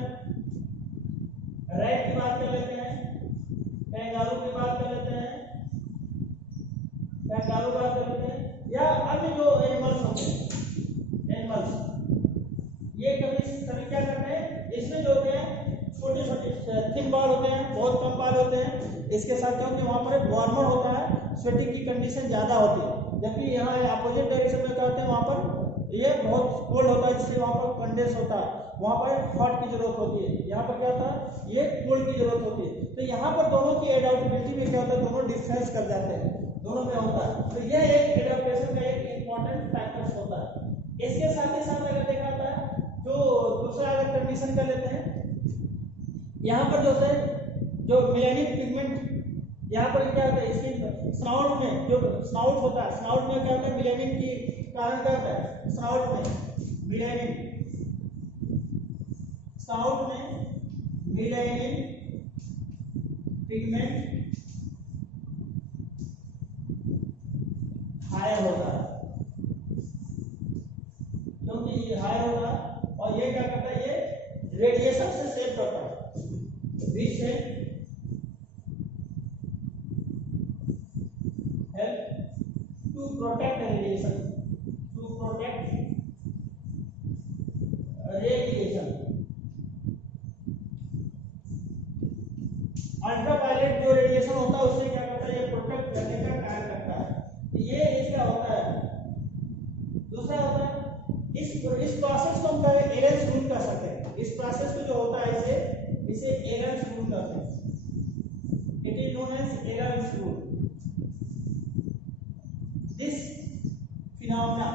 रैट की बात कर लेते हैं, कैंगारू की बात कर लेते हैं, या अन्य जो एनिमल्स होते हैं, ये कभी क्या करते हैं, इसमें जो होते हैं छोटे थिन बाल होते हैं, बहुत कम बाल होते हैं। इसके साथ क्योंकि वहां पर वार्मर होता है, स्वेटिंग की कंडीशन ज्यादा होती है, जबकि यहाँ अपोजिट डायरेक्शन में क्या होते हैं, वहां पर ये बहुत कोल्ड होता है, जिससे वहां पर कंडेंस होता है, वहां पर हॉट की जरूरत होती है, यहाँ पर क्या होता है ये कोल्ड की जरूरत होती है। तो यहाँ पर दोनों की एडाप्टेबिलिटी में क्या होता है, दोनों डिफरेंस कर जाते हैं, दोनों में होता है। तो यह एक एडाप्टेशन का एक इंपॉर्टेंट फैक्टर्स होता है। इसके साथ ही साथ अगर देखा जाता है, जो दूसरा अगर कंडीशन कर लेते हैं, यहाँ पर जो होता है जो मेलानिन पिगमेंट, यहाँ पर क्या होता है इसकी स्नाउट में, जो स्नाउट होता है, स्नाउट में क्या होता है मेलानिन की कारण क्या होता है, स्नाउट में मेलानिन पिगमेंट हाई होता है, क्योंकि ये हाई होता है, और ये क्या करता है, ये रेडिएशन से सेव अल्ट्रावायलेट जो रेडिएशन होता है उससे क्या करता है, ये प्रोटेक्ट करने का कार्य करता है। तो ये इसका होता है। दूसरा होता है इस प्रोसेस को हम कहें एरन्स रूल कर सकते हैं। इस प्रोसेस को जो होता है इसे एरन्स रूल कहते हैं। It is known as Allen's rule. This phenomena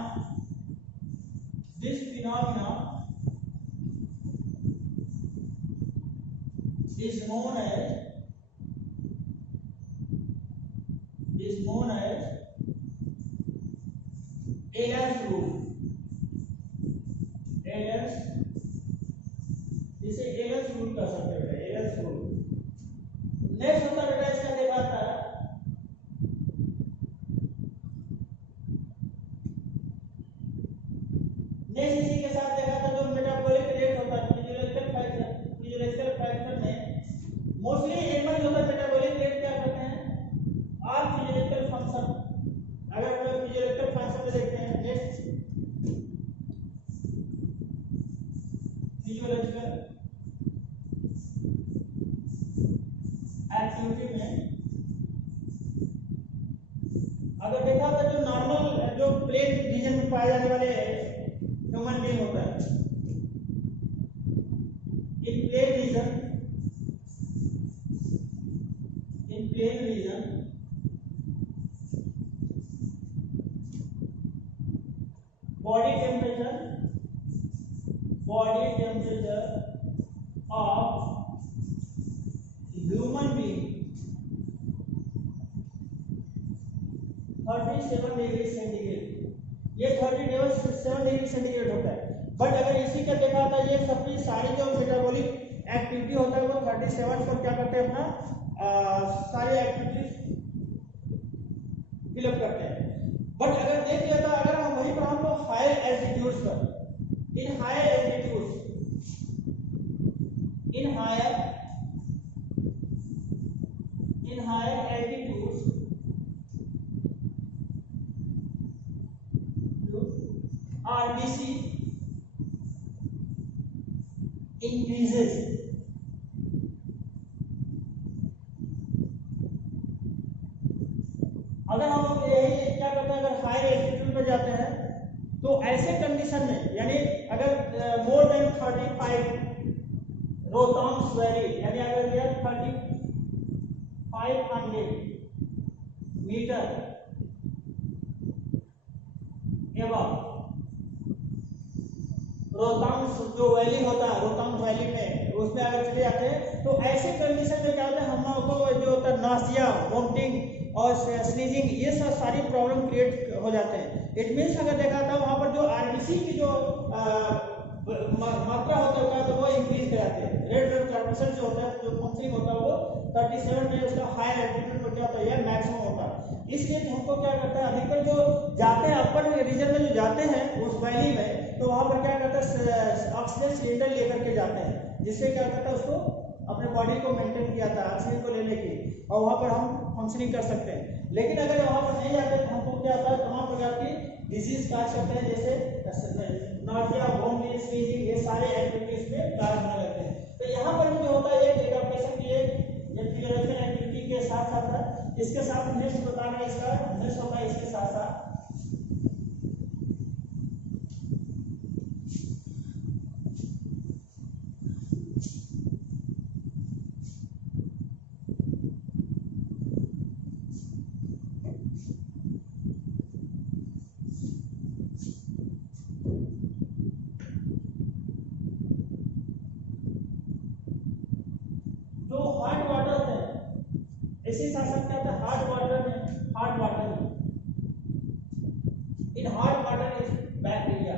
is known as Ayler's rule. इसे Ayler's rule कह सकते हैं, Ayler's rule। नेक्स्ट होता है बेटा इसका देखा था नेक्स्ट इसी के साथ देखा था जो मेटाबॉलिक रेट होता है, फिजियोलॉजिकल फैक्टर में मोस्टली एनिमल जो होता है मेटाबॉलिक रेट क्या करते हैं, आर फिजियोलॉजिकल फंक्शन। अगर हम लोग फिजियोलॉजिकल फंक्शन में देखते हैं नेक्स्ट फिजियोलॉजिकल एक्टिविटी में अगर देखा तो जो नॉर्मल जो प्लेन रीजन में पाए जाने वाले ह्यूमन बीइंग होता है, in plain region body temperature of human being 37 degree centigrade. ये 37 डिग्री सेंटीग्रेड होता है। बट अगर इसी का देखा था ये सबकी सारी जो मेटाबॉलिक एक्टिविटी होता है वो 37 पर क्या करते हैं, अपना सारी एक्टिविटीज फिलअप करते हैं। बट अगर देख लिया था अगर हम वहीं पर हम लोग हायर एल्टीट्यूड्स पर in higher altitudes RBC increases। अगर हम लोग यही क्या करते हैं, अगर हाई एल्टीट्यूड पर जाते हैं तो ऐसे कंडीशन में यानी अगर मोर देन 35 रोटांग्स वैली यानी अगर यह 3500 मीटर एवं रोहतांग जो वैली होता है, रोहतांग वैली में उसमें अगर चले जाते हैं तो ऐसे कंडीशन में क्या होता है, हम लोगों को जो होता है नासिया, वोमिटिंग और स्नीजिंग ये सब सारी प्रॉब्लम क्रिएट हो जाते हैं। इट मीन्स अगर देखा था वहाँ पर जो आरबीसी की जो मात्रा होता है तो वो इंक्रीज कराते हैं। रेड ब्लड कॉर्पसेंट जो होता है जो फंक्शनिंग होता है वो 37 में उसका हायर एल्टीट्यूड में क्या होता है, मैक्सिमम होता है। इसलिए हमको क्या करता है, अधिकतर जो जाते हैं अपर रीजन में जो जाते हैं उस वैली में तो वहां पर क्या करता है, ऑक्सीजन सिलेंडर लेकर के जाते हैं, जिससे क्या करता है उसको अपने बॉडी को मेंटेन किया था ऑक्सीजन को लेने की, और वहां पर हम फंक्शनिंग कर सकते हैं। लेकिन अगर वहां पर नहीं जाते तो हमको क्या होता है, तमाम प्रकार की डिजीज का सकते हैं, जैसे नाजिया, वोमिटिंग, स्नीजिंग, ये सारे एक्टिविटीज में कार्य होने लगते हैं। तो यहाँ पर जो होता है एक एडॉप्टेशन की एक फिजियोलॉजिकल एक्टिविटी के साथ साथ इसके साथ नेक्स्ट बताना इसका नेक्स्ट होता है इसके साथ साथ इसी साथ साथ क्या होता है, हार्ड वाटर में in hard water is bacteria,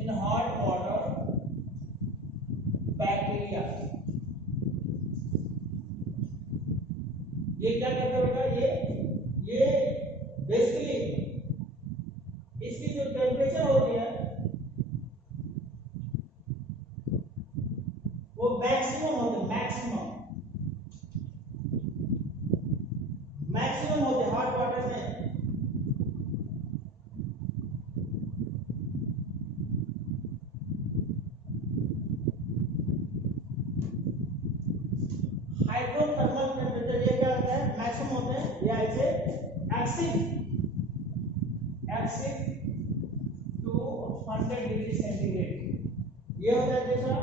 in hard water bacteria. ये क्या करता है बेटा, ये बेसिकली इसकी जो टेम्परेचर होती है वो मैक्सिमम होती है, मैक्सिमम होते हार्ड वाटर में। एक्सिस टू 100 डिग्री सेंटीग्रेड, ये होता है दूसरा।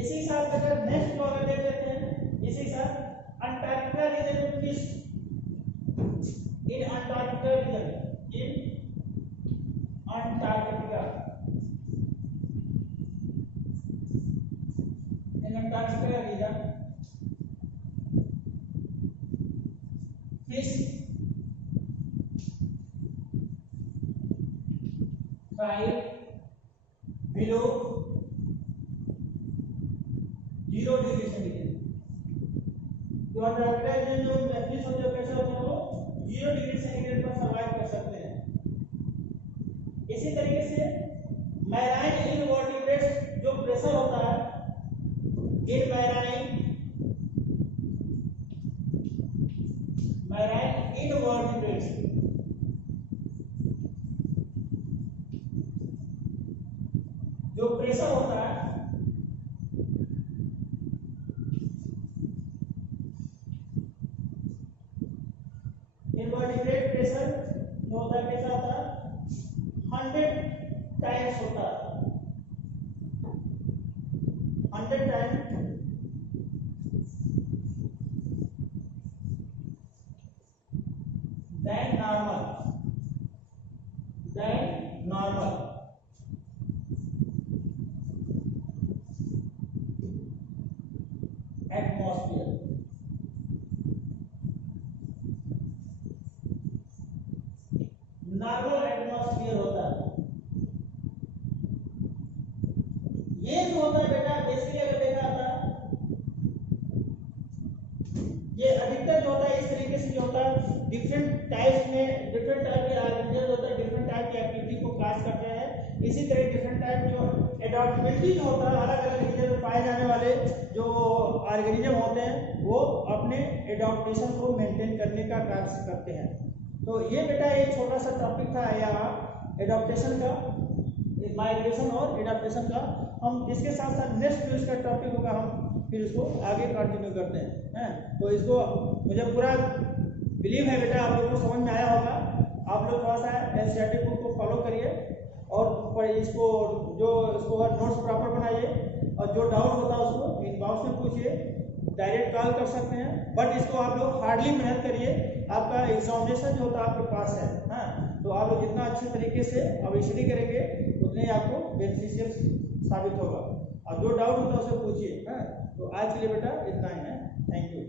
इसी साथ अगर नेक्स्ट को अगर देख लेते हैं, इसी साथ अंटार्कटिका रीजन में किस, in Antarctica region, in Antarctica, in Antarctica region fish thrive below 0 degree centigrade. तो अंटार्कटिका रीजन जो फिश होते हैं कैसे होते हैं, वो 0 डिग्री सेंटीग्रेड पर सर्वाइव कर सकते हैं। इसी तरीके से मैराइन इनवर्टिब्रेट्स जो प्रेशर होता है, इन मैराइन इनवर्टिब्रेट्स जो प्रेशर होता है, इनवर्टिब्रेट प्रेशर जो होता है कैसा होता है, 100 टाइम्स होता है, 100 times than normal atmosphere। Normal atmosphere होता है, ये जो होता है बेटा बेसिकली अगर देखा था, ये अधिकतर जो होता है इस तरीके से जो होता है डिफरेंट टाइप्स में, डिफरेंट टाइप के ऑर्गेनिज्म होता है, डिफरेंट टाइप की एक्टिविटी को काज करते हैं। इसी तरह डिफरेंट टाइप जो एडॉप्टेबिलिटी जो होता है, अलग अलग रीजन में पाए जाने वाले जो ऑर्गेनिज्म होते हैं वो अपने एडॉप्टेशन को मेंटेन करने का कार्य करते हैं। तो ये बेटा एक छोटा सा टॉपिक था यहाँ एडॉप्टेशन का, माइग्रेशन और एडॉप्टेशन का। हम इसके साथ साथ नेक्स्ट जो इसका टॉपिक होगा हम फिर इसको आगे कंटिन्यू करते हैं। तो इसको मुझे पूरा बिलीव है बेटा आप लोगों को समझ में आया होगा। आप लोग थोड़ा सा एनसीईआरटी बुक को फॉलो करिए और इसको नोट्स प्रॉपर बनाइए, और जो डाउट होता है उसको इनबॉक्स में पूछिए, डायरेक्ट कॉल कर सकते हैं। बट इसको आप लोग हार्डली मेहनत करिए, आपका एग्जामिनेशन जो होता है आपके पास है। हाँ, तो आप लोग जितना अच्छे तरीके से अब स्टडी करेंगे उतने ही आपको बेनिफिशियल साबित होगा, और जो डाउट होता है उसे पूछिए। हाँ, तो आज के लिए बेटा इतना ही है। Thank you.